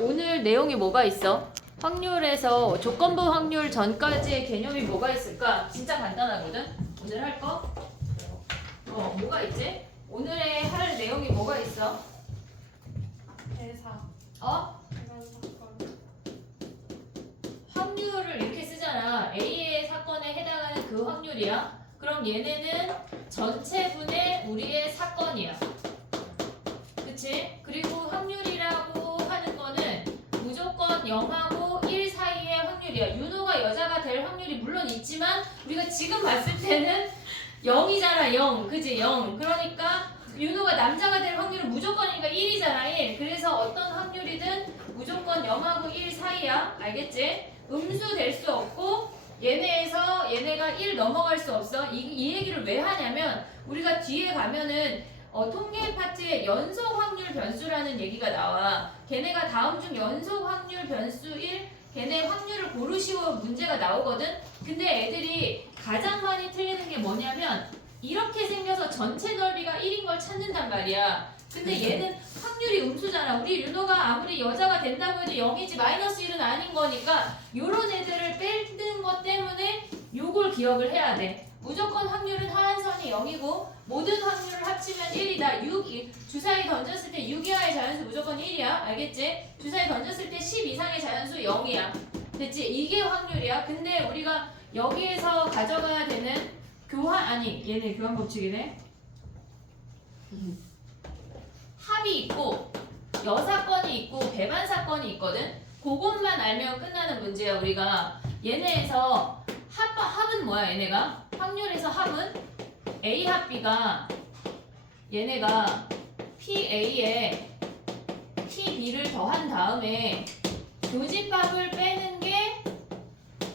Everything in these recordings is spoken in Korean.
오늘 내용이 뭐가 있어? 확률에서 조건부 확률 전까지의 개념이 뭐가 있을까? 진짜 간단하거든? 오늘 할 거? 뭐가 있지? 오늘의 할 내용이 뭐가 있어? 대사. 어? 대단 사건. 확률을 이렇게 쓰잖아. A의 사건에 해당하는 그 확률이야. 그럼 얘네는 전체분의 우리의 사건이야. 그치? 그리고 확률이라고 하는 거는 무조건 0하고 1 사이의 확률이야. 윤호가 여자가 될 확률이 물론 있지만 우리가 지금 봤을 때는 0이잖아. 0. 그치? 0. 그러니까 윤호가 남자가 될 확률은 무조건이니까 1이잖아. 1. 그래서 어떤 확률이든 무조건 0하고 1 사이야. 알겠지? 음수 될 수 없고 얘네에서 얘네가 1 넘어갈 수 없어. 이 얘기를 왜 하냐면 우리가 뒤에 가면은 통계 파트에 연속 확률 변수라는 얘기가 나와. 걔네가 다음 중 연속 확률 변수 1 걔네 확률을 고르시오 문제가 나오거든. 근데 애들이 가장 많이 틀리는 게 뭐냐면 이렇게 생겨서 전체 넓이가 1인 걸 찾는단 말이야. 근데 얘는 확률이 음수잖아. 우리 윤호가 아무리 여자가 된다고 해도 0이지 마이너스 1은 아닌 거니까 요런 애들을 빼는 것 때문에 요걸 기억을 해야 돼. 무조건 확률은 하한선이 0이고 모든 확률을 합치면 1이다. 6, 주사위 던졌을 때 6 이하의 자연수 무조건 1이야. 알겠지? 주사위 던졌을 때 10 이상의 자연수 0이야. 됐지? 이게 확률이야. 근데 우리가 여기에서 가져가야 되는 얘네 교환 법칙이네. 합이 있고 여사건이 있고 배반 사건이 있거든. 그것만 알면 끝나는 문제야. 우리가 얘네에서 합은 뭐야? 얘네가 확률에서 합은 A 합 B가 얘네가 PA에 PB를 더한 다음에 교집합을 빼는 게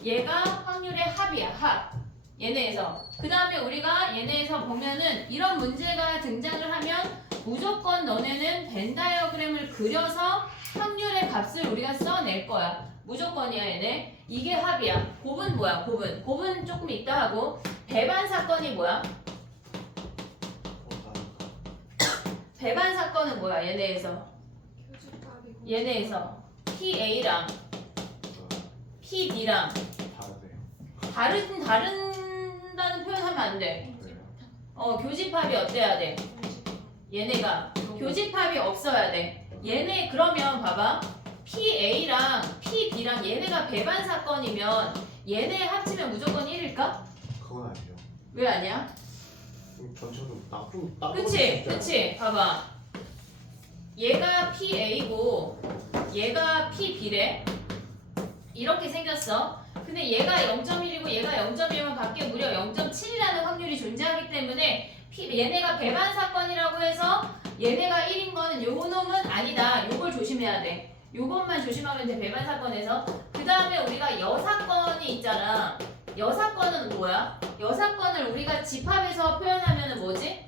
얘가 확률의 합이야. 합. 얘네에서. 그 다음에 우리가 얘네에서 보면은 이런 문제가 등장을 하면 무조건 너네는 벤 다이어그램을 그려서 확률의 값을 우리가 써낼 거야. 무조건이야 얘네. 이게 합이야. 곱은 뭐야? 곱은 조금 이따 하고. 배반 사건이 뭐야? 배반 사건은 뭐야? 얘네에서. 교집합이고. 얘네에서 PA랑 PB랑 다른다는 표현하면 안 돼. 교집합이 어때야 돼? 얘네가 교집합이 없어야 돼. 얘네 그러면 봐봐. PA랑 PB랑 얘네가 배반 사건이면 얘네 합치면 무조건 1일까? 그건 아니죠. 왜 아니야? 전체도 나쁜 그치. 봐봐. 얘가 PA고 얘가 PB래. 이렇게 생겼어. 근데 얘가 0.1이고 얘가 0.1면 밖에 무려 0.7이라는 확률이 존재하기 때문에 얘네가 배반 사건이라고 해서 얘네가 1인 거는 요 놈은 아니다. 요걸 조심해야 돼. 요것만 조심하면 돼. 배반 사건에서. 그 다음에 우리가 여사건이 있잖아. 여사건은 뭐야? 여사건을 우리가 집합에서 표현하면은 뭐지?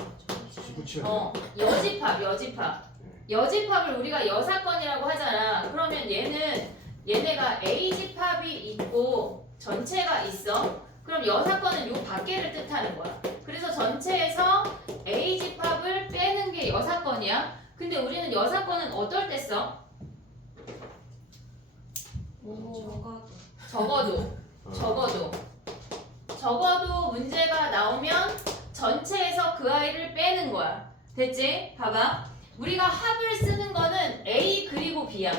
여집합. 여집합을 우리가 여사건이라고 하잖아. 그러면 얘네가 A집합이 있고 전체가 있어. 그럼 여사건은 요 밖에를 뜻하는 거야. 그래서 전체에서 A집합을 빼는 게 여사건이야. 근데 우리는 여사건은 어떨 때 써? 적어도 문제가 나오면 전체에서 그 아이를 빼는 거야. 됐지? 봐봐. 우리가 합을 쓰는 거는 A 그리고 B야.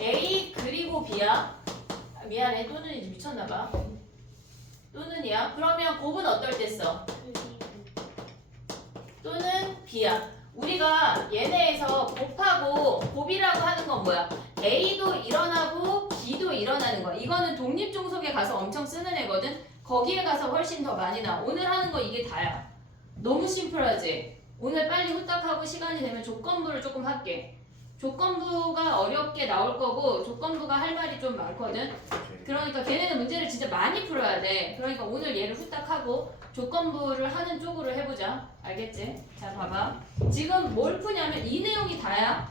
A 그리고 B야. 미안해. 또는 미쳤나봐. 또는이야. 그러면 곱은 어떨 때 써? 또는 B야. 우리가 얘네에서 곱하고 곱이라고 하는 건 뭐야? A도 일어나고 B도 일어나는 거야. 이거는 독립종속에 가서 엄청 쓰는 애거든. 거기에 가서 훨씬 더 많이 나와. 오늘 하는 거 이게 다야. 너무 심플하지? 오늘 빨리 후딱 하고 시간이 되면 조건부를 조금 할게. 조건부가 어렵게 나올 거고 조건부가 할 말이 좀 많거든. 그러니까 걔네는 문제를 진짜 많이 풀어야 돼. 그러니까 오늘 얘를 후딱 하고 조건부를 하는 쪽으로 해보자. 알겠지? 자 봐봐. 지금 뭘 푸냐면 이 내용이 다야.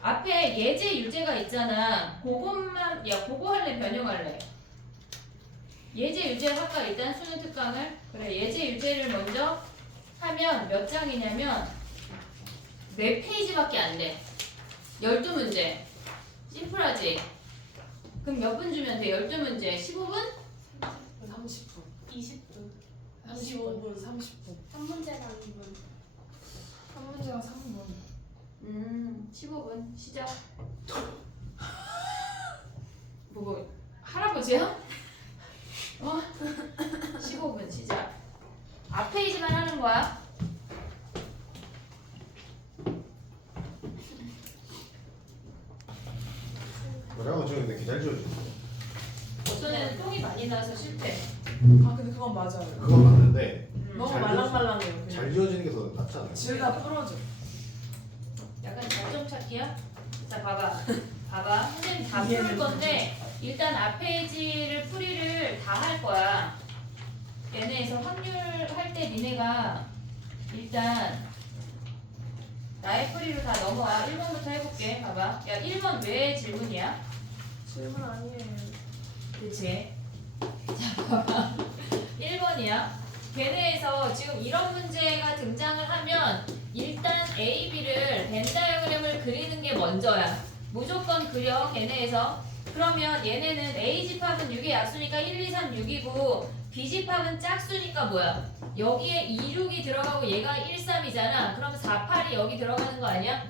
앞에 예제 유제가 있잖아. 그것만 그거 할래 변형할래? 예제 유제 할까? 일단 수능 특강을. 그래 예제 유제를 먼저 하면 몇 장이냐면 몇 페이지밖에 안 돼. 12문제. 심플하지? 그럼 몇 분 주면 돼? 12문제. 15분? 30분 20분 35분 30분 3문제가 2분. 3문제가 3분 15분. 시작. 뭐, 할아버지야? 15분 시작. 앞 페이지만 하는 거야. 뭐라고 저기 근데 기다려 줘. 어떤 애는 똥이 많이 나서 실패. 아 근데 그건 맞아요 그건 맞는데 너무 잘 말랑말랑해요 그냥 잘 지어지는 게 더 낫지 않아요? 지우다 부러져 약간 장점 찾기야? 자, 봐봐. 봐봐. 선생님 다 이해는 풀 건데, 일단 앞 페이지를 풀이를 다 할 거야. 얘네에서 확률 할 때 니네가 일단 나의 풀이로 다 넘어와. 1번부터 해볼게. 봐봐. 야, 1번 왜 질문이야? 질문 아니에요 그치? 자, 봐봐. 1번이야. 걔네에서 지금 이런 문제가 등장을 하면 일단 A, B를 벤 다이어그램을 그리는 게 먼저야. 무조건 그려, 걔네에서. 그러면 얘네는 A 집합은 6의 약수니까 1, 2, 3, 6이고 B 집합은 짝수니까 뭐야? 여기에 2, 6이 들어가고 얘가 1, 3이잖아. 그럼 4, 8이 여기 들어가는 거 아니야?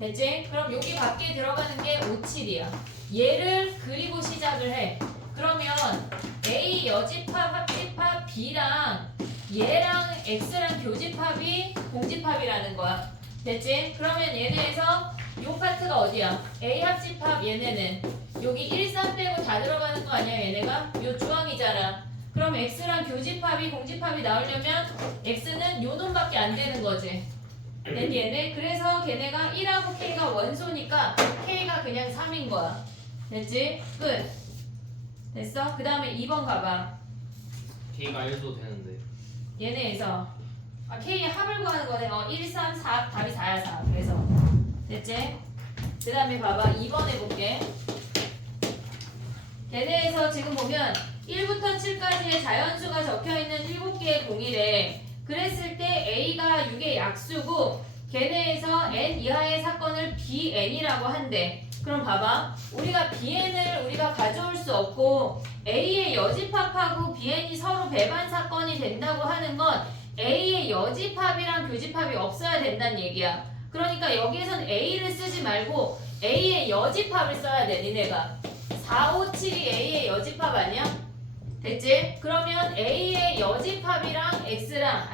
됐지? 그럼 여기 밖에 들어가는 게 5, 7이야. 얘를 그리고 시작을 해. 그러면 A 여집합, 합집합, B랑 얘랑 X랑 교집합이 공집합이라는 거야. 됐지? 그러면 얘네에서 요 파트가 어디야? A 합집합 얘네는 여기 1, 3 빼고 다 들어가는 거 아니야 얘네가? 요 주황이잖아. 그럼 X랑 교집합이 공집합이 나오려면 X는 요 놈밖에 안 되는 거지. 된 얘네. 그래서 걔네가 1하고 K가 원소니까 K가 그냥 3인 거야. 됐지? 끝. 됐어? 그 다음에 2번 가봐. K가 1도 되는데 얘네에서 K의 합을 구하는 거네. 1, 3, 4 답이 4야 4. 그래서 됐지? 그 다음에 봐봐. 2번 해볼게. 얘네에서 지금 보면 1부터 7까지의 자연수가 적혀있는 7개의 공이래. 그랬을 때 A가 6의 약수고 걔네에서 n 이하의 사건을 Bn이라고 한대. 그럼 봐봐. 우리가 Bn을 우리가 가져올 수 없고 A의 여집합하고 Bn이 서로 배반 사건이 된다고 하는 건 A의 여집합이랑 교집합이 없어야 된다는 얘기야. 그러니까 여기에선 A를 쓰지 말고 A의 여집합을 써야 돼. 니네가 4, 5, 7이 A의 여집합 아니야? 됐지? 그러면 A의 여집합이랑 X랑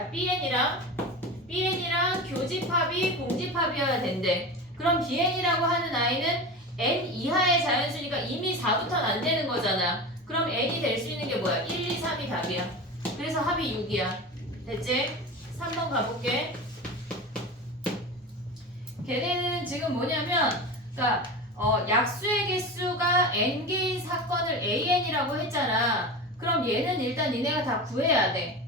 BN이랑 교집합이 공집합이어야 된대. 그럼 BN이라고 하는 아이는 N 이하의 자연수니까 이미 4부터는 안 되는 거잖아. 그럼 N이 될 수 있는 게 뭐야? 1, 2, 3이 답이야. 그래서 합이 6이야. 됐지? 3번 가볼게. 걔네는 지금 뭐냐면 그러니까 약수의 개수가 n개의 사건을 AN이라고 했잖아. 그럼 얘는 일단 니네가 다 구해야 돼.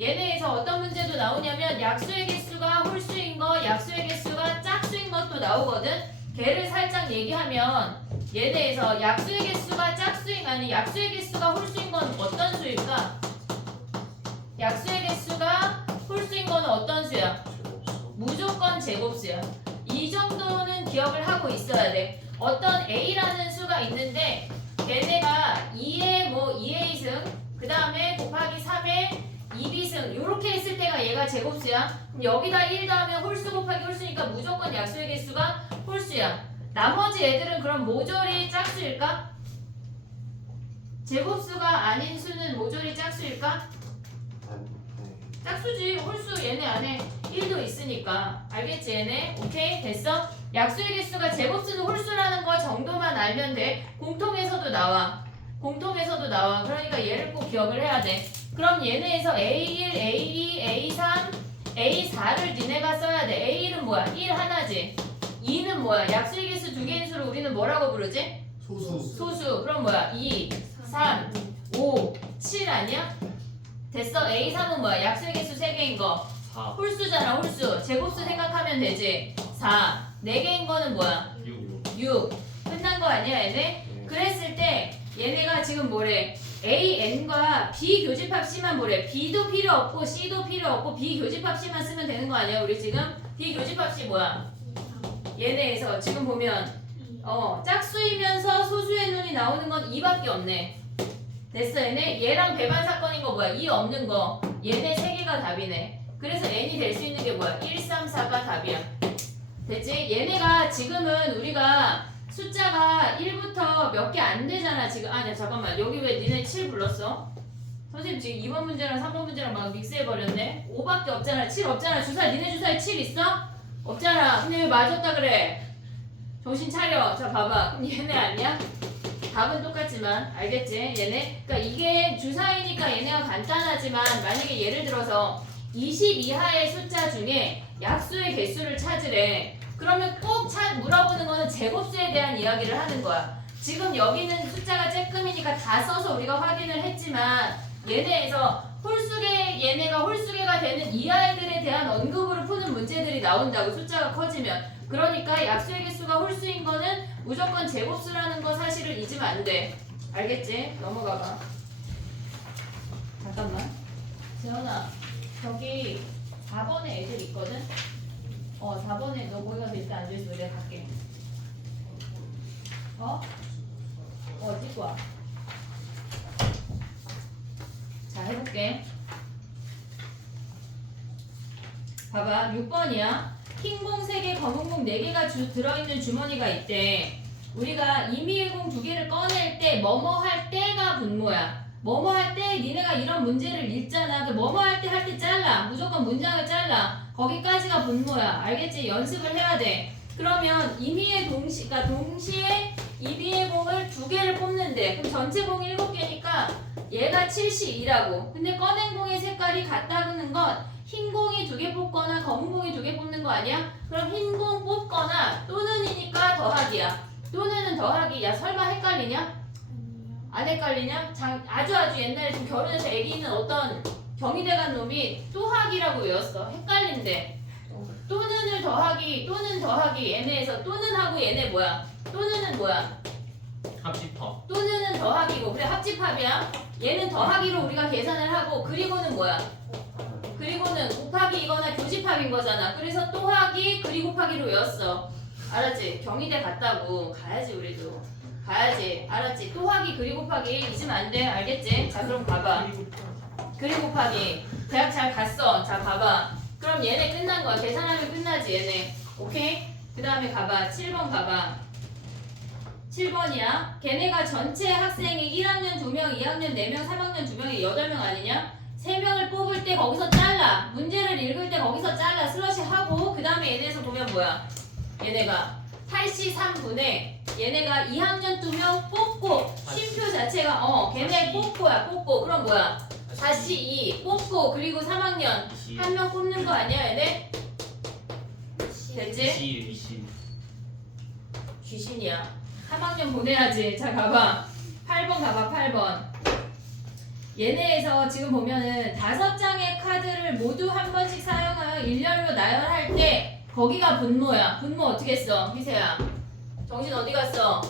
얘네에서 어떤 문제도 나오냐면 약수의 개수가 홀수인 거, 약수의 개수가 짝수인 것도 나오거든. 걔를 살짝 얘기하면 얘네에서 약수의 개수가 약수의 개수가 홀수인 건 어떤 수일까? 약수의 개수가 홀수인 건 어떤 수야? 무조건 제곱수야. 이 정도는 기억을 하고 있어야 돼. 어떤 A라는 수가 있는데 걔네가 2의 2승 그 다음에 곱하기 3의 2비승 요렇게 했을 때가 얘가 제곱수야. 그럼 여기다 1 더하면 홀수 곱하기 홀수니까 무조건 약수의 개수가 홀수야. 나머지 애들은 그럼 모조리 짝수일까? 제곱수가 아닌 수는 모조리 짝수일까? 짝수지. 홀수 얘네 안에 1도 있으니까. 알겠지 얘네? 오케이? 됐어? 약수의 개수가 제곱수는 홀수라는 거 정도만 알면 돼. 공통에서도 나와. 그러니까 얘를 꼭 기억을 해야 돼. 그럼 얘네에서 A1, A2, A3, A4를 니네가 써야 돼. A1은 뭐야? 1 하나지. 2는 뭐야? 약수의 개수 2개인 수를 우리는 뭐라고 부르지? 소수. 그럼 뭐야? 2, 3, 5, 7 아니야? 됐어? A3은 뭐야? 약수의 개수 3개인 거. 4, 홀수잖아, 홀수. 제곱수 생각하면 되지. 4. 4개인 거는 뭐야? 6. 끝난 거 아니야, 얘네? 그랬을 때 얘네가 지금 뭐래? AN과 B 교집합 C만 뭐래? B도 필요 없고 C도 필요 없고 B 교집합 C만 쓰면 되는 거 아니야, 우리 지금? B 교집합 C 뭐야? 얘네에서 지금 보면 짝수이면서 소수의 눈이 나오는 건 2밖에 없네. 됐어. 얘랑 배반 사건인 거 뭐야? 2 없는 거. 얘네 3개가 답이네. 그래서 n이 될 수 있는 게 뭐야? 1, 3, 4가 답이야. 됐지? 얘네가 지금은 우리가 숫자가 1부터 몇 개 안 되잖아. 지금 아니야 잠깐만. 여기 왜 니네 7 불렀어? 선생님 지금 2번 문제랑 3번 문제랑 막 믹스해버렸네. 5밖에 없잖아. 7 없잖아. 니네 주사에 7 있어? 없잖아. 근데 왜 맞았다 그래? 정신 차려. 자 봐봐. 그럼 얘네 아니야? 답은 똑같지만 알겠지? 얘네. 그러니까 이게 주사위니까 얘네가 간단하지만 만약에 예를 들어서 20 이하의 숫자 중에 약수의 개수를 찾으래. 그러면 꼭 물어보는 거는 제곱수에 대한 이야기를 하는 거야. 지금 여기는 숫자가 쬐끔이니까 다 써서 우리가 확인을 했지만 얘네에서 얘네가 홀수계가 되는 이 아이들에 대한 언급으로 푸는 문제들이 나온다고. 숫자가 커지면. 그러니까 약수의 개수가 홀수인 거는 무조건 제곱수라는 거 사실을 잊으면 안 돼. 알겠지? 넘어가봐. 잠깐만. 재현아, 저기 4번에 애들 있거든? 4번에 너 거기 가서 일단 앉아있어. 내가 갈게. 찍고 와. 자, 해볼게. 봐봐. 6번이야. 흰공 3개, 검은공 4개가 들어있는 주머니가 있대. 우리가 임의일공 2개를 꺼낼 때 뭐뭐 할 때가 분모야. 뭐뭐 할 때 니네가 이런 문제를 읽잖아. 그 뭐뭐 할 때 잘라. 무조건 문장을 잘라. 거기까지가 분모야. 알겠지? 연습을 해야 돼. 그러면 동시에 임의의 공을 2개를 뽑는데 그럼 전체 공이 7개니까 얘가 72라고. 근데 꺼낸 공의 색깔이 같다는 건 흰 공이 2개 뽑거나 검은 공이 2개 뽑는 거 아니야? 그럼 흰 공 뽑거나 또는이니까 더하기야. 또는은 더하기. 야 설마 헷갈리냐? 안 헷갈리냐? 아주 옛날에 지금 결혼해서 애기 있는 어떤 경희대 간 놈이 또하기라고 외웠어. 헷갈린대. 또는을 더하기, 또는 더하기. 얘네에서 또는하고 얘네 뭐야? 또는은 뭐야? 합집합. 또는은 더하기고. 그래 합집합이야. 얘는 더하기로 우리가 계산을 하고 그리고는 뭐야? 그리고는 곱하기이거나 교집합인 거잖아. 그래서 또하기 그리고 곱하기로 외웠어. 알았지? 경희대 갔다고. 가야지 우리도. 가야지. 알았지? 또하기 그리고 곱하기 잊으면 안 돼. 알겠지? 자 그럼 봐봐. 그리고 곱하기. 대학 잘 갔어. 자 봐봐. 그럼 얘네 끝난 거야. 계산하면 끝나지 얘네. 오케이? 그 다음에 가봐. 7번 가봐. 7번이야. 걔네가 전체 학생이 1학년 2명, 2학년 4명, 3학년 2명이 8명 아니냐? 3명을 뽑을 때 거기서 잘라. 문제를 읽을 때 거기서 잘라. 슬러시 하고 그 다음에 얘네에서 보면 뭐야? 얘네가 83분에 얘네가 2학년 2명 뽑고 쉼표 자체가 걔네 뽑고야. 뽑고. 그럼 뭐야? 다시 2 뽑고 그리고 3학년 1명 뽑는 거 아니야 얘네? 됐지? 20. 귀신이야. 3학년 보내야지. 자 가봐. 8번 가봐. 8번. 얘네에서 지금 보면은 5장의 카드를 모두 한 번씩 사용하여 일렬로 나열할 때 거기가 분모야. 분모 어떻게 써? 희세야. 정신 어디 갔어?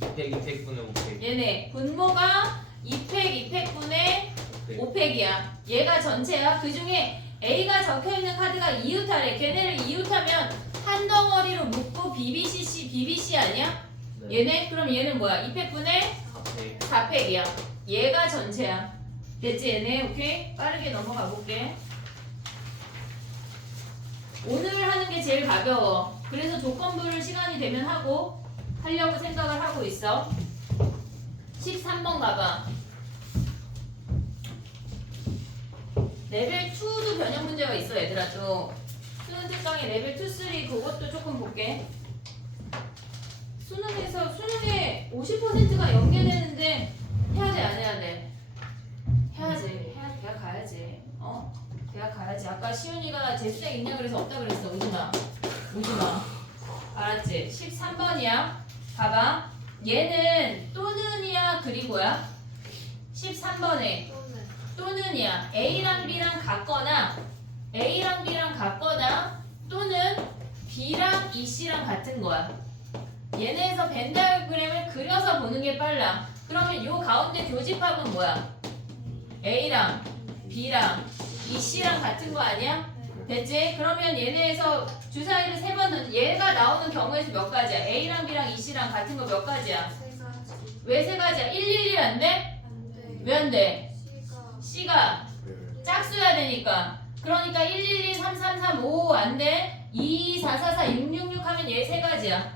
200분의 500. 얘네 분모가 200분의 500이야. 얘가 전체야. 그 중에 A가 적혀있는 카드가 이웃하래. 걔네를 이웃하면 한 덩어리로 묶고 BBC 아니야? 네. 얘네? 그럼 얘는 뭐야? 200분의 4팩이야. 얘가 전체야. 됐지 얘네? 오케이? 빠르게 넘어가 볼게. 오늘 하는 게 제일 가벼워. 그래서 조건부를 시간이 되면 하려고 생각을 하고 있어. 13번 가봐. 레벨 2도 변형 문제가 있어 얘들아. 좀 수능 특강에 레벨 2, 3 그것도 조금 볼게. 수능에 50%가 연계되는데 해야 돼 안 해야 돼? 해야지. 대학 가야지. 대학 가야지. 아까 시윤이가 재수생 있냐 그래서 없다 그랬어. 오지마. 알았지? 13번이야. 봐봐. 얘는 또는이야 그리고야. 13번에 또는이야. A랑 B랑 같거나 또는 B랑 EC랑 같은 거야. 얘네에서 벤 다이어그램을 그려서 보는 게 빨라. 그러면 요 가운데 교집합은 뭐야? A랑 B랑 EC랑 같은 거 아니야? 됐지? 그러면 얘네에서 주사위를 3번 던져. 얘가 나오는 경우에서 몇 가지야? A랑 B랑 C랑 같은 거 몇 가지야? 세 가지. 왜 3가지야? 111이 안 돼? 안 돼. 왜 안 돼? C가 C가 네. 짝수야 되니까. 그러니까 112, 3335 안 돼? 2, 4, 4, 4, 6, 6, 6 하면 얘 3가지야.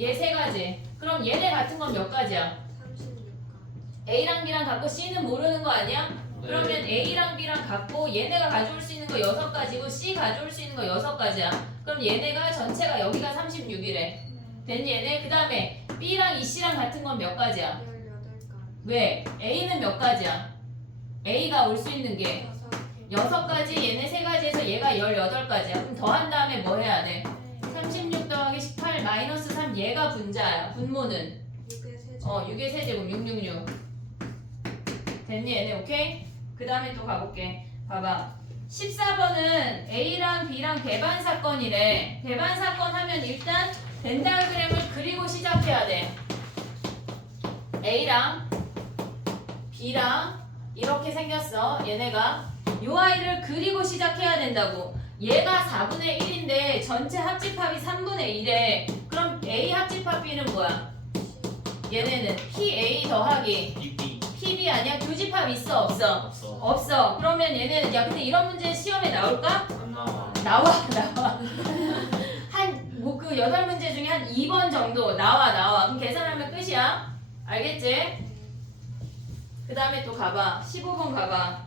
얘 3가지. 그럼 얘네 같은 건 몇 가지야? 36가. A랑 B랑 갖고 C는 모르는 거 아니야? 네. 그러면 A랑 B랑 갖고 얘네가 가져올 수 있는 거 6가지고 C 가져올 수 있는 거 6가지야. 그럼 얘네가 전체가 여기가 36이래. 네. 됐니 얘네? 그 다음에 B랑 C랑 같은 건 몇 가지야? 18가. 왜? A는 몇 가지야? A가 올 수 있는 게 6가지, 얘네 3가지에서 얘가 18가지야. 그럼 더한 다음에 뭐 해야 돼? 36 더하기 18 마이너스 3 얘가 분자야. 분모는 6의 세제. 6의 세제곱 666. 됐니 얘네? 오케이? 그 다음에 또 가볼게. 봐봐. 14번은 A랑 B랑 배반 사건이래. 배반 사건 하면 일단 벤 다이어그램을 그리고 시작해야 돼. A랑 B랑 이렇게 생겼어. 얘네가 요 아이를 그리고 시작해야 된다고. 얘가 4분의 1인데 전체 합집합이 3분의 1에 그럼 A 합집합 B는 뭐야? 얘네는 PA 더하기 PP PB 아니야? 교집합 있어 없어? 없어. 없어. 그러면 얘네는 야 근데 이런 문제 시험에 나올까? 안 나와. 나와. 한 뭐 그 8문제 중에 한 2번 정도 나와. 그럼 계산하면 끝이야. 알겠지? 그 다음에 또 가봐. 15번 가봐.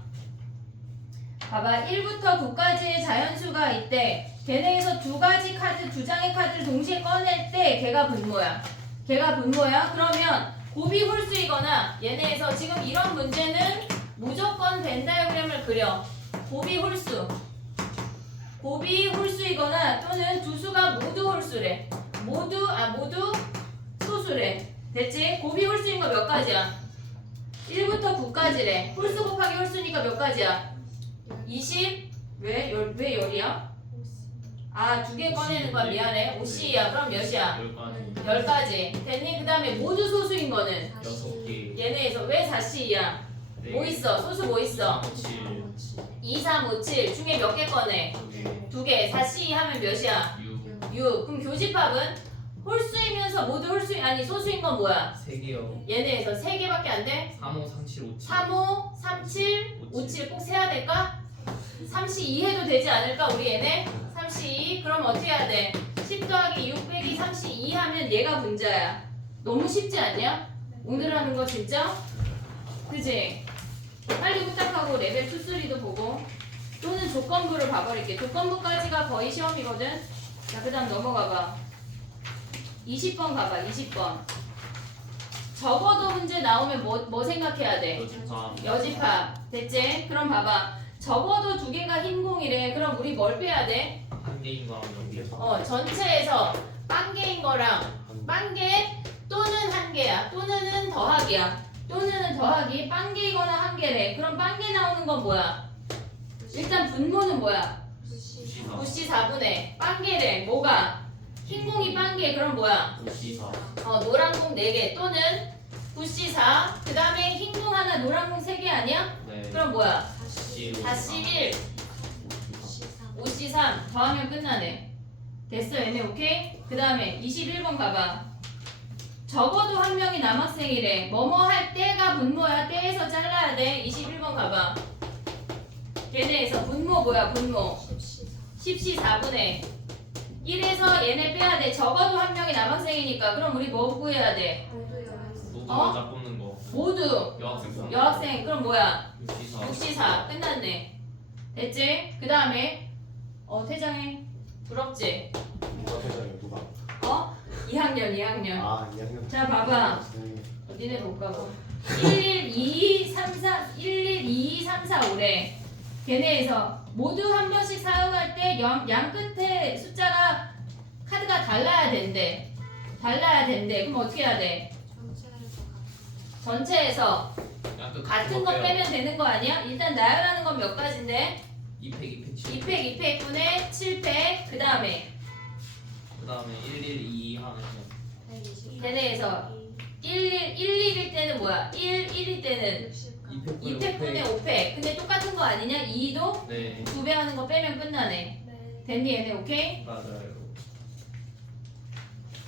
봐봐. 1부터 9까지의 자연수가 있대. 걔네에서 2가지 카드, 2장의 카드를 동시에 꺼낼 때 걔가 분모야. 걔가 분모야. 그러면 곱이 홀수이거나 얘네에서 지금 이런 문제는 무조건 벤 다이어그램을 그려. 곱이 홀수. 곱이 홀수이거나 또는 두 수가 모두 홀수래. 모두 소수래. 됐지? 곱이 홀수인 거 몇 가지야? 1부터 9까지래. 홀수 곱하기 홀수니까 몇 가지야? 20? 왜 10이야? 아, 2개 꺼내는 거야. 미안해. 50이야. 그럼 몇이야? 10가지. 10가지. 됐니? 그 다음에 모두 소수인 거는 6개. 얘네에서 왜 4C야? 뭐 있어? 소수 뭐 있어? 7. 2, 3, 5, 7 중에 몇 개 꺼내? 2개. 4C 하면 몇이야? 6. 6. 그럼 교집합은 홀수이면서 모두 홀수 아니 소수인 건 뭐야? 3개요. 얘네에서 3개밖에 안 돼? 3, 5, 3, 7, 5, 7. 3, 5, 3, 7, 5, 7 꼭 세야 될까? 32 해도 되지 않을까 우리 얘네? 32 그럼 어떻게 해야 돼? 10 더하기 6 빼기 32 하면 얘가 분자야. 너무 쉽지 않냐? 오늘 하는 거 진짜? 그지? 빨리 후딱하고 레벨 2, 3도 보고 또는 조건부를 봐버릴게. 조건부까지가 거의 시험이거든. 자, 그 다음 넘어가봐. 20번 가봐. 20번. 적어도 문제 나오면 뭐 생각해야 돼? 여집합. 여집합. 됐지? 그럼 봐봐. 적어도 2개가 흰 공이래. 그럼 우리 뭘 빼야 돼? 한 개인 거랑 연계해서. 전체에서 빵개인 거랑 빵개 또는 한 개야. 또는은 더하기야. 또는은 더하기. 빵개이거나 한 개래. 그럼 빵개 나오는 건 뭐야? 일단 분모는 뭐야? 9C 4분의 빵개래. 뭐가? 흰 공이 빵개. 그럼 뭐야? 94. 노란 공 4개 또는 9C 4. 그 다음에 흰 공 하나 노란 공 3개 아니야? 네. 그럼 뭐야? 41. 41 5C3 더하면 끝나네. 됐어 얘네 오케이? 그 다음에 21번 가봐. 적어도 한 명이 남학생이래. 뭐뭐 할 때가 분모야. 때에서 잘라야 돼. 21번 가봐. 걔네에서 분모 뭐야 분모 10C 4분의 1에서 얘네 빼야 돼. 적어도 한 명이 남학생이니까. 그럼 우리 뭐 구해야 돼? 모두 어? 여자 뽑는 거. 모두 여학생. 여학생. 그럼 뭐야? 64. 64 끝났네. 됐지? 그 다음에 퇴장해. 부럽지? 누가 퇴장이야 누가? 2학년. 아 2학년. 자 봐봐. 니네 볼까 봐. 1, 2, 3, 4, 1, 2, 3, 4, 5래. 걔네에서 모두 한 번씩 사용할 때 양 끝에 숫자가 카드가 달라야 된대. 그럼 어떻게 해야 돼? 전체에서 같은 거 빼면 되는 거 아니야? 일단 나열하는 건 몇 가지인데? 2팩 7. 2팩, 2팩분의 7팩. 그 다음에 그 다음에 1, 1, 2 하면 걔네에서 1, 1일 때는 뭐야? 1, 1일 때는 2팩분의 5팩. 근데 똑같은 거 아니냐? 2도 네 2배 하는 거 빼면 끝나네. 네. 됐니 얘네? 오케이? 맞아요.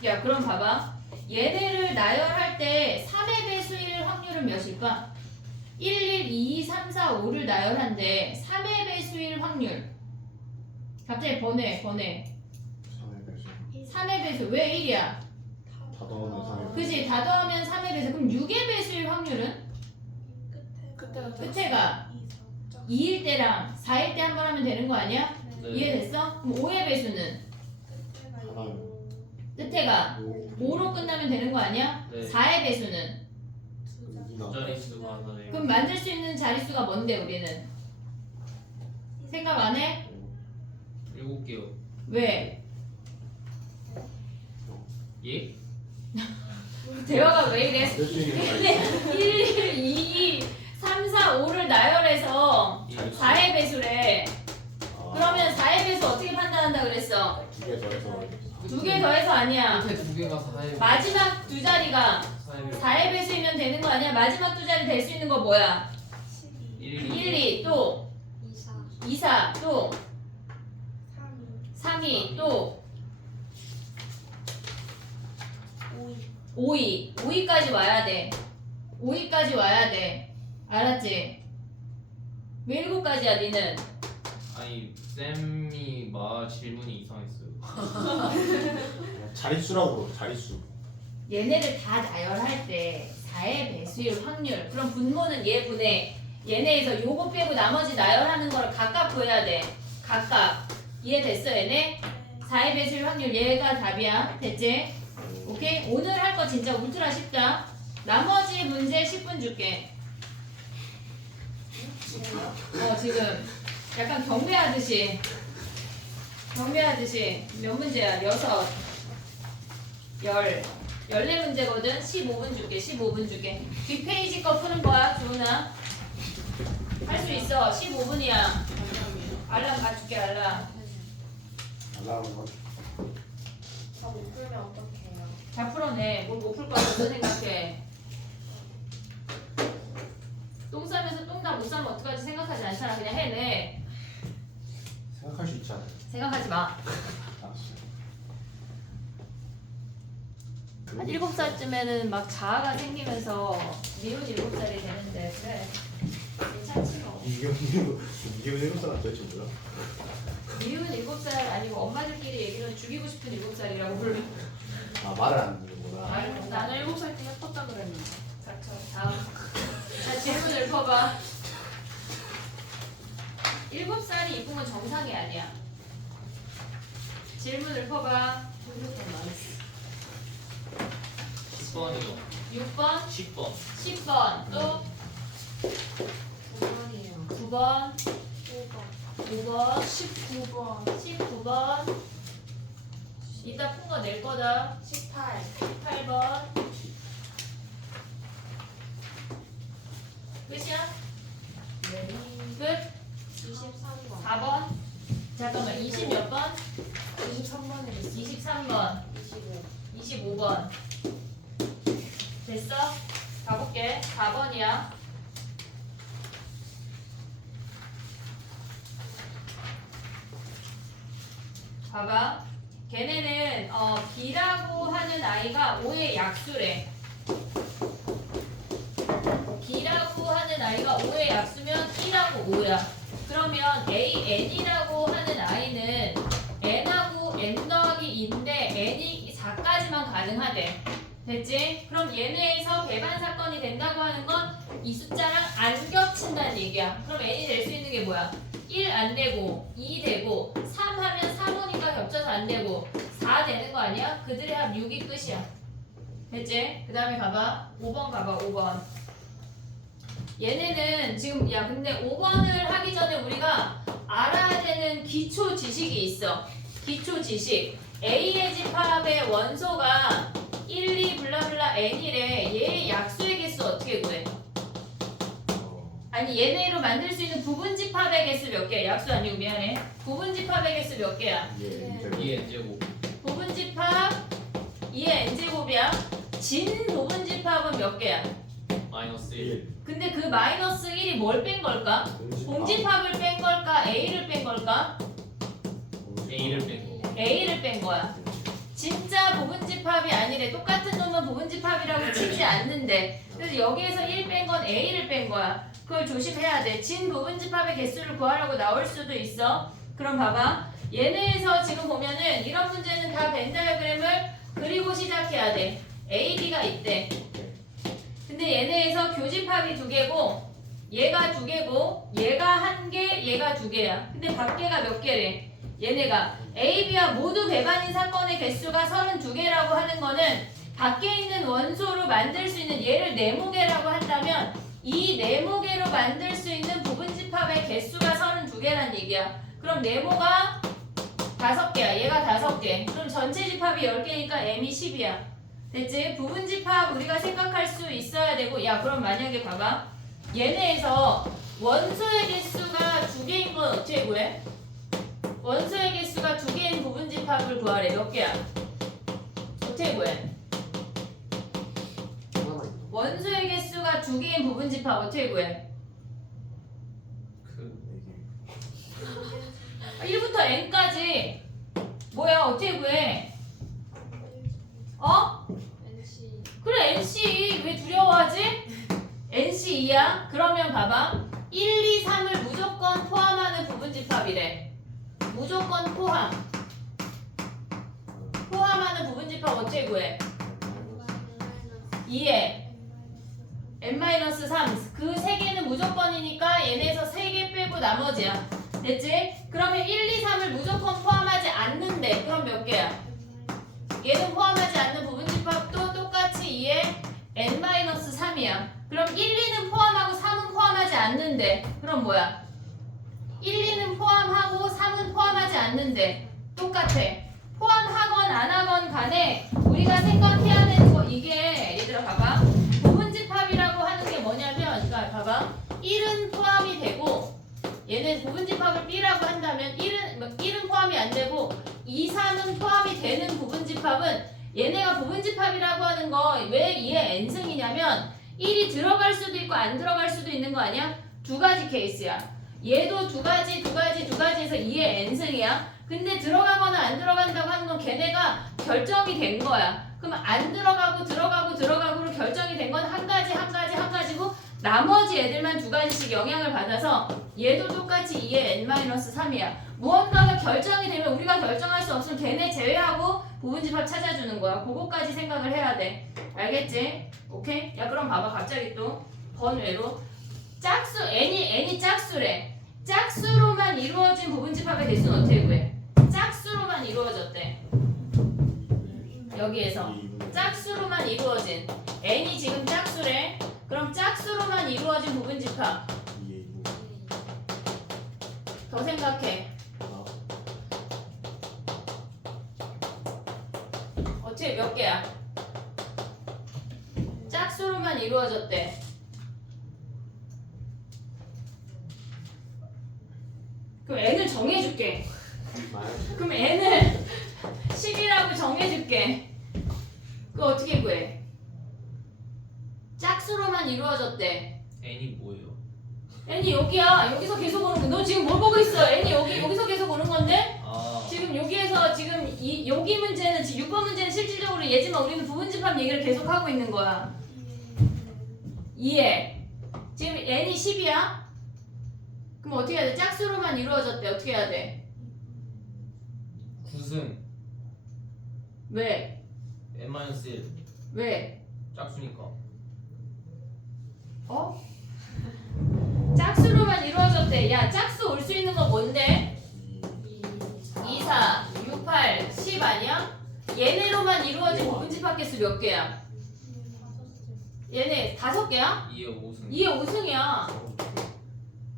야 그럼 봐봐. 얘네를 나열할 때 3의 배수일 확률은 몇일까? 1, 1, 2, 3, 4, 5를 나열한데 3의 배수일 확률. 갑자기 번외. 3의 배수 3의 배수 왜 1이야? 다 더하면 3의 배수 그지? 다 더하면 3의 배수. 그럼 6의 배수일 확률은? 끝에가 끝에가 2일 때랑 4일 때 한 번 하면 되는 거 아니야? 네. 이해됐어? 그럼 5의 배수는? 하나요. 끝에가 5로 끝나면 되는 거 아니야? 네. 4의 배수는? 두 자릿수가 하나네요. 그럼 만들 수 있는 자릿수가 뭔데 우리는? 생각 안 해? 7개요. 왜? 예? 대화가 왜 이래? 만들 수 있는 거 근데 1, 2, 3, 4, 5를 나열해서 4의 배수래. 그러면 4의 배수 어떻게 판단한다 그랬어? 2개 더해서 2개 더해서 아니야. 끝에 2개가 4예요. 마지막 두 자리가 4의 배수이면 되는 거 아니야? 마지막 두 자리 될 수 있는 거 뭐야? 12 1, 2, 또 24 2, 4, 또 3 3, 2, 또 5 5, 2. 5위까지 와야 돼. 5위까지 와야 돼. 알았지? 왜 7까지야 니는? 아니 쌤이 질문이 이상했어요. 자릿수라고 그러 자릿수 얘네를 다 나열할 때 4의 배수일 확률. 그럼 분모는 얘분의 얘네에서 요거 빼고 나머지 나열하는 거를 각각 구해야 돼. 각각. 이해됐어 얘네? 4의 배수일 확률 얘가 답이야. 됐지? 오케이? 오늘 할 거 진짜 울트라 쉽다. 나머지 문제 10분 줄게. 지금 약간 경배하듯이 몇 문제야? 6, 14문제거든? 15분 줄게. 15분 줄게. 뒷페이지 거 푸는 거야, 주은아. 할 수 있어. 15분이야. 알람 맞출게, 알람. 날라오는 건 저못 풀면 어떡해요? 다 풀어내. 뭘 못 풀 거야, 무슨 생각해. 똥 싸면서 똥 다 못 싸면 어떡하지 생각하지 않잖아. 그냥 해내. 생각할 수 있잖아요. 생각하지 마. 알았어. 한 7살쯤에는 막 자아가 생기면서 미운 7살이 되는데 그래. 괜찮지 뭐. 이게 7살 도대체 뭐야? 미운 7살 아니고 엄마들끼리 얘기는 죽이고 싶은 7살이라고 불러. 아 말을 안 듣는구나. 나는 7살 때 예뻤다 그랬는데. 닥쳐. 다음. 자 질문 읊어봐. 7살이 이쁜 건 정상이 아니야. 질문 읊어봐. 10번이요. 6번, 10번. 10번, 또 5번이에요 9번, 5번 5번, 19번 19번. 이따 푼 거 낼 거다. 18 18번. 끝이야? 끝? 23번 4번. 잠깐만 20 몇 번? 23번에 23번. 25 25번. 됐어? 가볼게. 4번이야. 봐봐. 걔네는 B라고 하는 아이가 5의 약수래. B라고 하는 아이가 5의 약수면 1하고 5야. 그러면 AN이라고 하는 아이는 N하고 N 더하기 2인데 N이 4까지만 가능하대. 됐지? 그럼 얘네에서 배반 사건이 된다고 하는 건 이 숫자랑 안 겹친다는 얘기야. 그럼 N이 될 수 있는 게 뭐야? 1 안 되고 2 되고 3 하면 3 오니까 겹쳐서 안 되고 4 되는 거 아니야? 그들의 합 6이 끝이야. 됐지? 그 다음에 가봐. 5번 가봐. 5번. 얘네는 지금 야 근데 5번을 하기 전에 우리가 알아야 되는 기초 지식이 있어. 기초 지식. A의 집합의 원소가 1, 2 블라블라 N이래. 얘의 약수의 개수 어떻게 구해? 아니 얘네로 만들 수 있는 부분 집합의 개수 몇 개야? 약수 아니고 미안해. 부분 집합의 개수 몇 개야? 예, 2N제곱. 부분 집합 2의 n제곱이야. 진 부분 집합은 몇 개야? 마이너스 1. 1. 근데 그 마이너스 1이 뭘 뺀 걸까? 공집합을 뺀 걸까? A를 뺀 걸까? A를 빼고. A를 뺀 거야. 진짜 부분집합이 아니래. 똑같은 놈은 부분집합이라고 치지 않는데. 그래서 여기에서 1 뺀 건 A를 뺀 거야. 그걸 조심해야 돼. 진 부분집합의 개수를 구하라고 나올 수도 있어. 그럼 봐봐. 얘네에서 지금 보면은 이런 문제는 다 벤 다이어그램을 그리고 시작해야 돼. A, B가 있대. 근데 얘네에서 교집합이 2개고 얘가 2개고 얘가 1개, 얘가 2개야. 근데 밖에가 몇 개래? 얘네가 A, B와 모두 배반인 사건의 개수가 32개라고 하는 거는 밖에 있는 원소로 만들 수 있는 얘를 네모개라고 한다면 이 네모개로 만들 수 있는 부분집합의 개수가 32개란 얘기야. 그럼 네모가 5개야. 얘가 5개. 그럼 전체 집합이 10개니까 M이 10이야. 됐지? 부분집합 우리가 생각할 수 있어야 되고 야 그럼 만약에 봐봐. 얘네에서 원소의 개수가 2개인 건 어떻게 구해? 원소의 개수가 2개인 부분집합을 구하래. 몇 개야? 어떻게 구해? 원소의 개수가 2개인 부분집합 어떻게 구해? 그 1부터 n까지 뭐야? 어떻게 구해? 어? NC 그래 NC 왜 두려워하지? NC2야? 그러면 봐봐 1, 2, 3을 무조건 포함하는 부분집합이래. 무조건 포함하는 부분집합 어떻게 구해? 2에 n-3 그 3개는 무조건이니까 얘네에서 3개 빼고 나머지야. 됐지? 그러면 1, 2, 3을 무조건 포함하지 않는데 그럼 몇 개야? 얘는 포함하지 않는 부분집합도 똑같이 2에 n-3이야. 그럼 1, 2는 포함하고 3은 포함하지 않는데 그럼 뭐야? 1, 2는 포함하고 3은 포함하지 않는데 똑같아. 포함하건 안 하건 간에 우리가 생각해야 되는 거 이게 얘들아 봐봐. 부분집합이라고 하는 게 뭐냐면 그러니까 봐봐. 1은 포함이 되고 얘네 부분집합을 B라고 한다면 1은 포함이 안 되고 2, 3은 포함이 되는 부분집합은 얘네가 부분집합이라고 하는 거 왜 2의 n승이냐면 1이 들어갈 수도 있고 안 들어갈 수도 있는 거 아니야? 2가지 케이스야. 얘도 2가지에서 2의 n승이야. 근데 들어가거나 안 들어간다고 하는 건 걔네가 결정이 된 거야. 그럼 안 들어가고로 결정이 된 건 한 가지고 나머지 애들만 2가지씩 영향을 받아서 얘도 똑같이 2의 n-3이야. 무언가가 결정이 되면 우리가 결정할 수 없으면 걔네 제외하고 부분집합 찾아주는 거야. 그거까지 생각을 해야 돼. 알겠지? 오케이? 야 그럼 봐봐. 갑자기 또 번외로 짝수 n이 짝수래. 짝수로만 이루어진 부분집합의 개수는 어떻게 구해? 짝수로만 이루어졌대. 여기에서 짝수로만 이루어진 n이 지금 짝수래. 그럼 짝수로만 이루어진 부분집합 더 생각해. 어떻게 몇 개야? 짝수로만 이루어졌대. 그럼 n을 정해줄게. 그럼 n을 10이라고 정해줄게. 그거 어떻게 구해? 짝수로만 이루어졌대. N이 뭐예요? n이 여기야. 여기서 계속 오는 거. 너 지금 뭘 보고 있어? n이 여기서 계속 오는 건데? 아 지금 여기에서 지금 여기 문제는 6번 문제는 실질적으로 얘지만 우리는 부분집합 얘기를 계속 하고 있는 거야. 이해. 지금 n이 10이야. 그럼 어떻게 해야 돼? 짝수로만 이루어졌대. 어떻게 해야 돼? 9승 왜? n-1 왜? 짝수니까. 어? 짝수로만 이루어졌대. 야 짝수 올 수 있는 거 뭔데? 2, 4, 6, 8, 10 아니야? 얘네로만 이루어진 부분집합 개수 몇 개야? 얘네 5개야? 2의 5승. 2의 5승이야.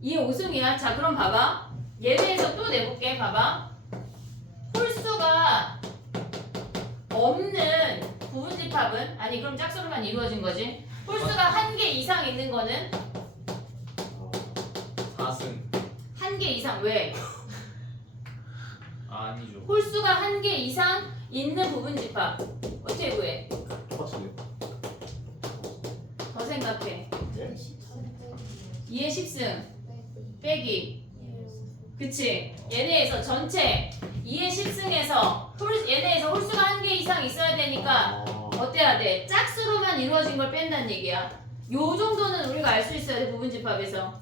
2의 5승이야. 자 그럼 봐봐. 얘네에서 또 내볼게. 봐봐. 홀수가 없는 부분집합은 아니 그럼 짝수로만 이루어진 거지. 홀수가 1개 이상 있는 거는 4승. 1개 이상. 왜? 아니죠. 홀수가 1개 이상 있는 부분집합 어떻게 구해? 똑같은데요? 더 생각. 답해. 예? 2의 10승 빼기. 그치? 얘네에서 전체 2의 10승에서 얘네에서 홀수가 한 개 이상 있어야 되니까 어때야 돼? 짝수로만 이루어진 걸 뺀다는 얘기야. 요 정도는 우리가 알 수 있어야 돼, 부분집합에서.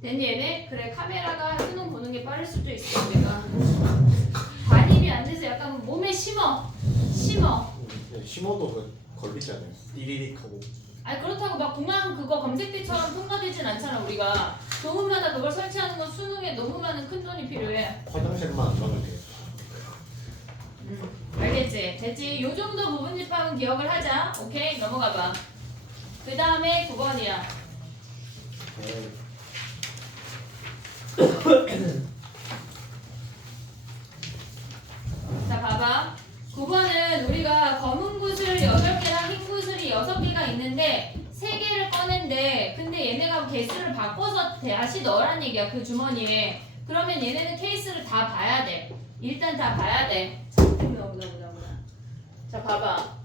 됐니 얘네? 그래, 카메라가 수능 보는 게 빠를 수도 있어. 내가 반입이 안 돼서 약간 몸에 심어. 심어도 그 걸리잖아요. 띠리릭 하고. 아니 그렇다고 막 공항 그거 검색대처럼 통과되진 않잖아. 우리가 조문마다 그걸 설치하는 건 수능에 너무 많은 큰 돈이 필요해. 화장실만 안 가면 되겠다. 알겠지? 됐지? 요 정도 부분집합은 기억을 하자. 오케이? 넘어가봐. 그 다음에 9번이야. 네. 자 봐봐. 9번은 우리가 검은 구슬 8개랑 흰 구슬이 6개가 있는데 3개를 꺼낸대. 근데 얘네가 개수를 바꿔서 다시 넣으란 얘기야, 그 주머니에. 그러면 얘네는 케이스를 다 봐야 돼. 일단 다 봐야 돼. 보자. 자 봐봐.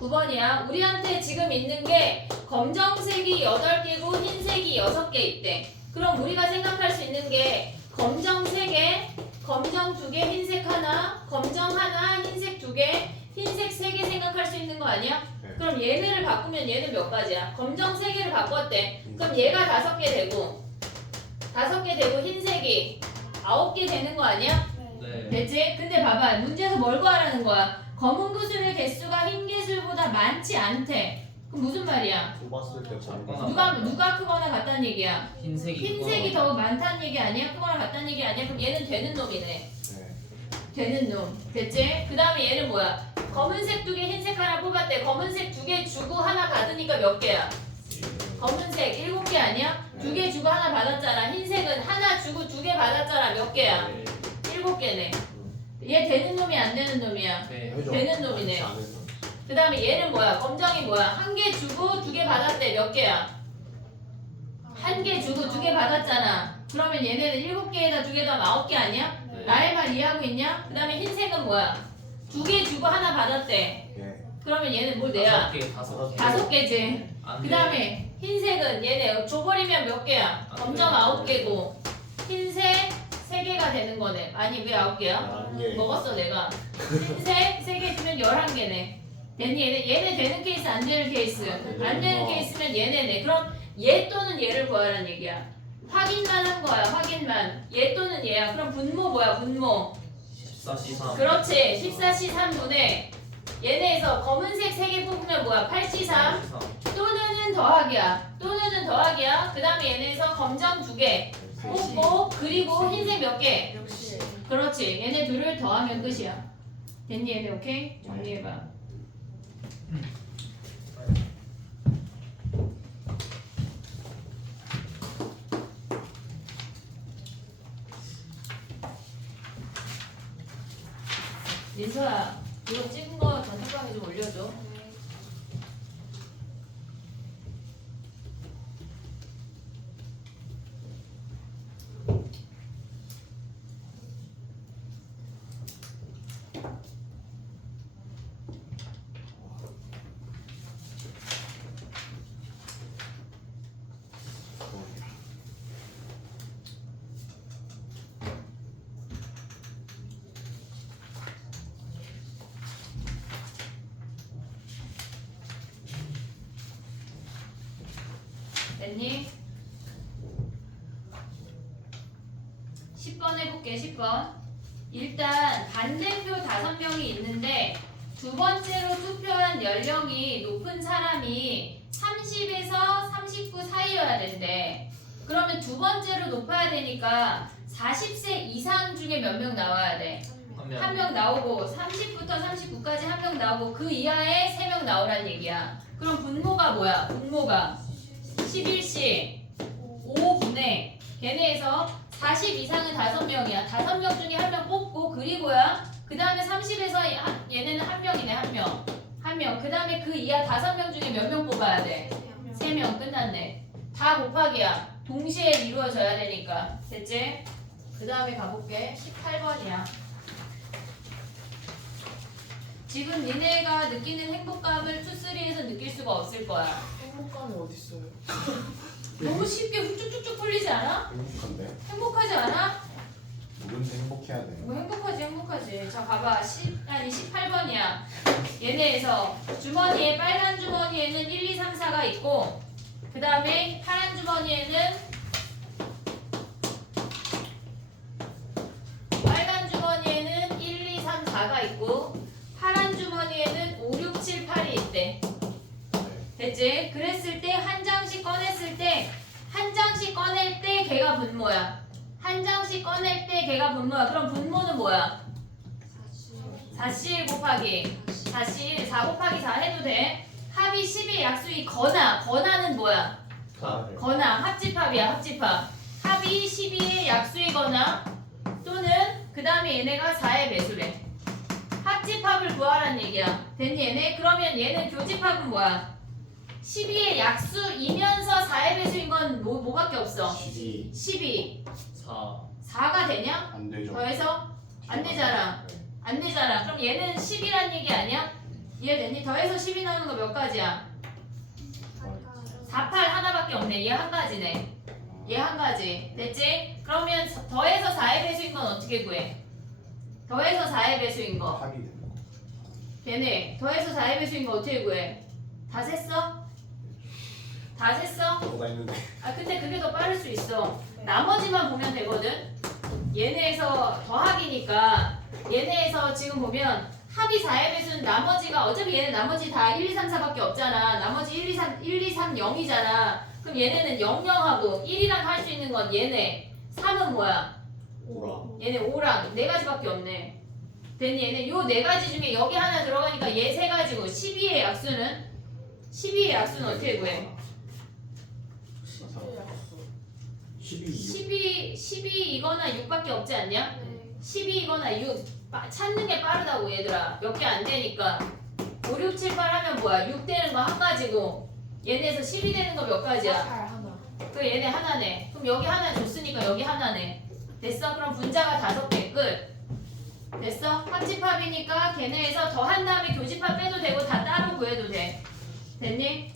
9번이야. 우리한테 지금 있는 게 검정색이 8개고 흰색이 6개 있대. 그럼 우리가 생각할 수 있는 게 검정 3개, 검정 2개, 흰색 하나, 검정 하나, 흰색 2개, 흰색 3개 생각할 수 있는 거 아니야? 네. 그럼 얘네를 바꾸면 얘는 몇 가지야? 검정 3개를 바꿨대. 그럼 얘가 5개 되고 5개 되고 흰색이 9개 되는 거 아니야? 네. 됐지? 근데 봐봐. 문제에서 뭘 구하라는 거야? 검은 구슬의 개수가 흰 개수보다 많지 않대. 그럼 무슨 말이야? 뽑았을 때 작거나 누가 크거나 같다는 얘기야? 흰색이 흰색이 더 많다는 얘기 아니야? 크거나 같다는 얘기 아니야? 그럼 얘는 되는 놈이네. 네. 되는 놈. 됐지? 그 다음에 얘는 뭐야? 검은색 2개, 흰색 하나 뽑았대. 검은색 2개 주고 하나 받으니까 몇 개야? 검은색 7개 아니야? 2개 주고 하나 받았잖아. 흰색은 하나 주고 2개 받았잖아. 몇 개야? 7개네. 얘 되는 놈이 안 되는 놈이야? 네. 해줘. 되는 놈이네. 안 해서. 그 다음에 얘는 뭐야? 검정이 뭐야? 1개 주고 2개 받았대. 몇 개야? 1개 주고 2개 받았잖아. 그러면 얘네는 7개에다 2개 더하면 9개 아니야? 네. 나의 말 이해하고 있냐? 그 다음에 흰색은 뭐야? 2개 주고 하나 받았대. 예. 그러면 얘는 뭘 내야? 5개. 5개지. 안 그 돼. 다음에 흰색은 얘네 줘버리면 몇 개야? 안 검정 돼. 9개고 흰색 3개가 되는 거네. 아니 왜 9개야? 예. 먹었어 내가. 흰색 3개 주면 11개네. 됐니? 얘네 되는 케이스 안 되는 케이스. 안 되는 케이스면 얘네네. 그럼 얘 또는 얘를 구하라는 얘기야. 확인만 한 거야. 확인만. 얘 또는 얘야. 그럼 분모 뭐야? 분모. 14C3. 그렇지. 14C3분의 얘네에서 검은색 3개 뽑으면 뭐야? 8C3. 또는은 더하기야. 또는은 더하기야. 그 다음에 얘네에서 검정 2개 뽑고 그리고 흰색 몇 개? 역시. 그렇지. 얘네 둘을 더하면 끝이야. 됐니 얘네? 오케이? 정리해봐. 민서야, 이거 찍은 거 단톡방에 좀 올려줘. 됐니? 10번 해볼게. 10번. 일단 반대표 5명이 있는데 두 번째로 투표한 연령이 높은 사람이 30에서 39 사이여야 된대. 그러면 두 번째로 높아야 되니까 40세 이상 중에 몇 명 나와야 돼? 한 명 나오고 30부터 39까지 한 명 나오고 그 이하에 3명 나오란 얘기야. 그럼 분모가 뭐야? 분모가 11시 5분의 걔네에서 40 이상은 5명이야. 5명 중에 한 명 뽑고 그리고야 그 다음에 30에서 얘네는 한 명이네. 한 명. 한 명. 그 다음에 그 이하 5명 중에 몇 명 뽑아야 돼? 3명. 끝났네. 다 곱하기야. 동시에 이루어져야 되니까. 됐지? 그 다음에 가볼게. 18번이야. 지금 니네가 느끼는 행복감을 투쓰리에서 느낄 수가 없을 거야. 행복감이 어딨어요? 너무 쉽게 훌쭉쭉쭉 풀리지 않아? 행복한데? 행복하지 않아? 누군지 행복해야 돼. 뭐 행복하지. 자 봐봐 18번이야. 얘네에서 주머니에 빨간 주머니에는 1, 2, 3, 4가 있고 그 다음에 파란 주머니에는 빨간 주머니에는 1, 2, 3, 4가 있고 파란 주머니에는 5, 6, 7, 8이 있대. 됐지? 그랬을 때 한 장씩 꺼냈을 때 한 장씩 꺼낼 때 걔가 분모야. 한 장씩 꺼낼 때 걔가 분모야. 그럼 분모는 뭐야? 4C1 곱하기 4C1 4 곱하기 4 해도 돼. 합이 10의 약수이거나는 뭐야? 거나 합집합이야. 합집합. 합이 12의 약수이거나 또는 그 다음에 얘네가 4의 배수래. 합집합을 구하라는 얘기야. 됐니 얘네? 그러면 얘는 교집합은 뭐야? 12의 약수이면서 4의 배수인 건 뭐밖에 없어? 12 4 4가 되냐? 안 되죠. 더해서? 안 되잖아. 네. 안 되잖아. 그럼 얘는 10이란 얘기 아니야? 이해됐니? 더해서 10이 나오는 거 몇 가지야? 4, 8 하나밖에 없네. 얘 한 가지네. 얘 한 가지. 됐지? 그러면 더해서 4의 배수인 건 어떻게 구해? 더해서 4의 배수인 거. 합이 되는 거. 되네. 더해서 4의 배수인 거 어떻게 구해? 다 셌어? 다 셌어? 뭐가 있는데. 아 근데 그게 더 빠를 수 있어. 나머지만 보면 되거든. 얘네에서 더하기니까 얘네에서 지금 보면 합이 4의 배수는 나머지가 어차피 얘네 나머지 다 1, 2, 3, 4밖에 없잖아. 나머지 1, 2, 3, 0이잖아. 그럼 얘네는 0, 0하고 1이랑 할 수 있는 건 얘네 3은 뭐야? 오라. 얘네 5랑 4가지밖에 없네. 됐니? 얘네 요 4가지 중에 여기 하나 들어가니까 얘 3가지고 12의 약수는 어떻게 구해? 12이거나 6밖에 없지 않냐? 12이거나 6 찾는 게 빠르다고 얘들아. 몇 개 안 되니까 5, 6, 7, 8 하면 뭐야? 6 되는 거 한 가지고 얘네에서 12 되는 거 몇 가지야? 하나. 그 얘네 하나네. 그럼 여기 하나 줬으니까 여기 하나네. 됐어? 그럼 분자가 5개 끝. 됐어? 합집합이니까 걔네에서 더한 다음에 교집합 빼도 되고 다 따로 구해도 돼. 됐니?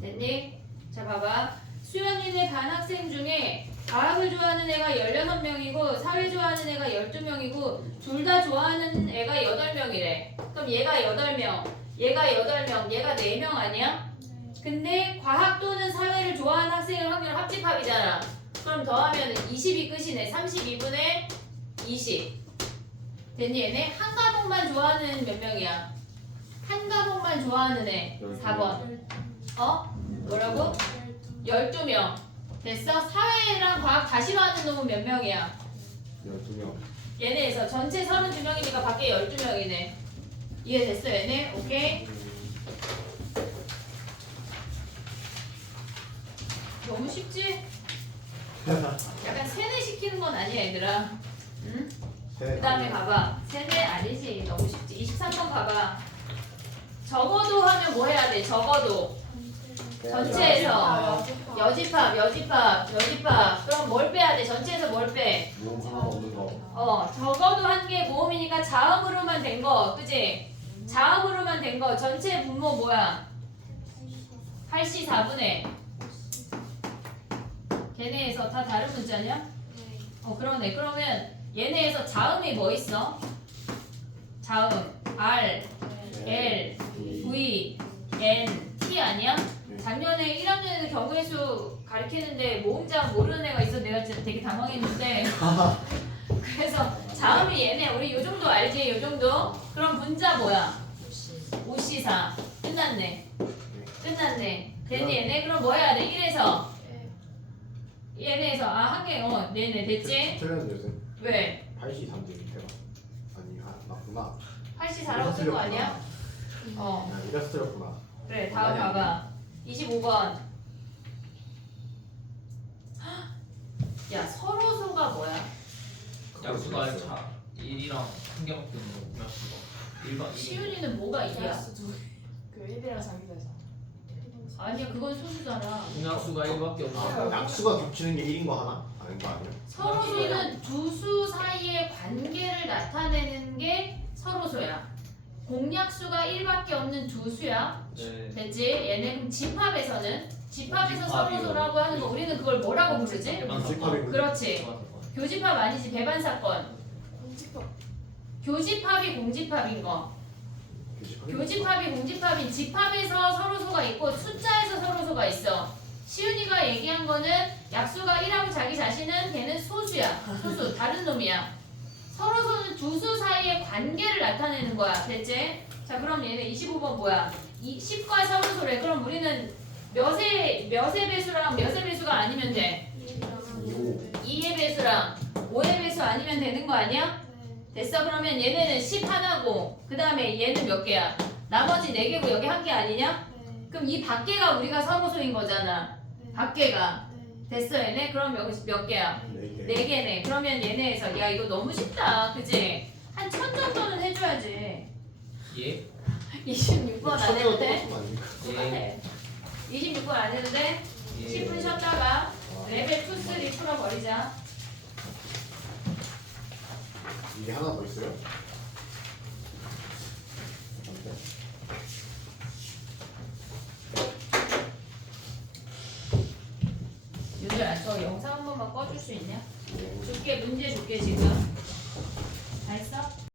됐니? 자 봐봐. 수연이네 반 학생 중에 과학을 좋아하는 애가 16명이고 사회 좋아하는 애가 12명이고 둘 다 좋아하는 애가 8명이래. 그럼 얘가 8명, 얘가 8명, 얘가 4명 아니야? 근데 과학 또는 사회를 좋아하는 학생의 확률 합집합이잖아. 그럼 더하면 20이 끝이네. 32분의 20. 됐니 얘네? 한 과목만 좋아하는 몇 명이야? 한 과목만 좋아하는 애 4번. 어? 뭐라고? 12명. 됐어? 사회랑 과학 다 싫어하는 놈은 몇 명이야? 12명. 얘네에서 전체 32명이니까 밖에 12명이네. 이해됐어 얘네? 오케이? 너무 쉽지? 약간 세뇌시키는 건 아니야 얘들아. 응? 그 다음에 가봐. 세뇌 아니지. 너무 쉽지. 23번 가봐. 적어도 하면 뭐 해야 돼? 적어도. 전체에서 여집합. 그럼 뭘 빼야 돼? 전체에서 뭘 빼? 모음 하나 없는 거. 적어도 한 개 모음이니까 자음으로만 된 거, 그지? 자음으로만 된 거. 전체 분모 뭐야? 8C 4분의. 걔네에서 다 다른 문자냐? 그러네. 그러면 얘네에서 자음이 뭐 있어? 자음 R, L, V, N, T 아니야? 작년에 1학년에는 경우의 수 가르치는데 모음자음 모르는 애가 있어. 내가 진짜 되게 당황했는데 그래서 자음이 얘네 우리 요 정도 알지? 요 정도? 그럼 분자 뭐야? 5C4 끝났네. 됐니 얘네? 그럼 뭐 해야 돼? 1에서 얘네에서 한 개 네네 됐지? 틀렸는데 요새 왜? 8시 3대 밑에가. 아니 맞구나. 8C4라고 쓴 거 아니야? 이래서 틀렸구나. 그래 다음 봐봐. 25번. 야 서로소가 뭐야? 약수가 차 1이랑 한 개밖에 없는 약수가 1번 시윤이는 뭐가 1이야? 그 1이랑 자기자자. 아니야 그건 소수잖아. 공약수가 1밖에 없는 아, 약수가 겹치는 게 1인 거 하나? 아닌 거 아니야? 서로소는 두 수 사이의 관계를 나타내는 게 서로소야. 공약수가 1밖에 없는 두 수야. 네. 됐지? 얘네 그럼 집합에서 집합이요. 서로소라고 하는 거 우리는 그걸 뭐라고 부르지? 배반 집합이 사건. 그렇지. 배반 사건. 교집합 아니지 배반 사건. 공집합. 교집합이 공집합인 거. 교집합이 공집합인 집합에서 서로소가 있고 숫자에서 서로소가 있어. 시윤이가 얘기한 거는 약수가 1하고 자기 자신은 걔는 소수야. 소수 다른 놈이야. 서로소는 두 수 사이의 관계를 나타내는 거야. 됐지? 자 그럼 얘는 25번 뭐야? 10과 서로소래. 그럼 우리는 몇의 배수랑 몇의 배수가 아니면 돼? 2의 배수랑 5의 배수 아니면 되는 거 아니야? 됐어? 그러면 얘네는 10 하나고 그 다음에 얘는 몇 개야? 나머지 4개고 여기 한 개 아니냐? 그럼 이 밖에가 우리가 서로소인 거잖아. 밖에가 됐어 얘네? 그럼 여기 몇 개야? 4개네. 그러면 얘네에서 야 이거 너무 쉽다 그치? 한 1000 정도는 해줘야지. 예? 26번 안 해도 돼? 예. 26번 안 해도 돼? 예. 10분 쉬었다가 레벨 2, 3 풀어버리자. 이게 하나 더 있어요? 윤주야 저 영상 한 번만 꺼줄 수 있냐? 네. 줄게 문제 줄게 지금. 다 했어?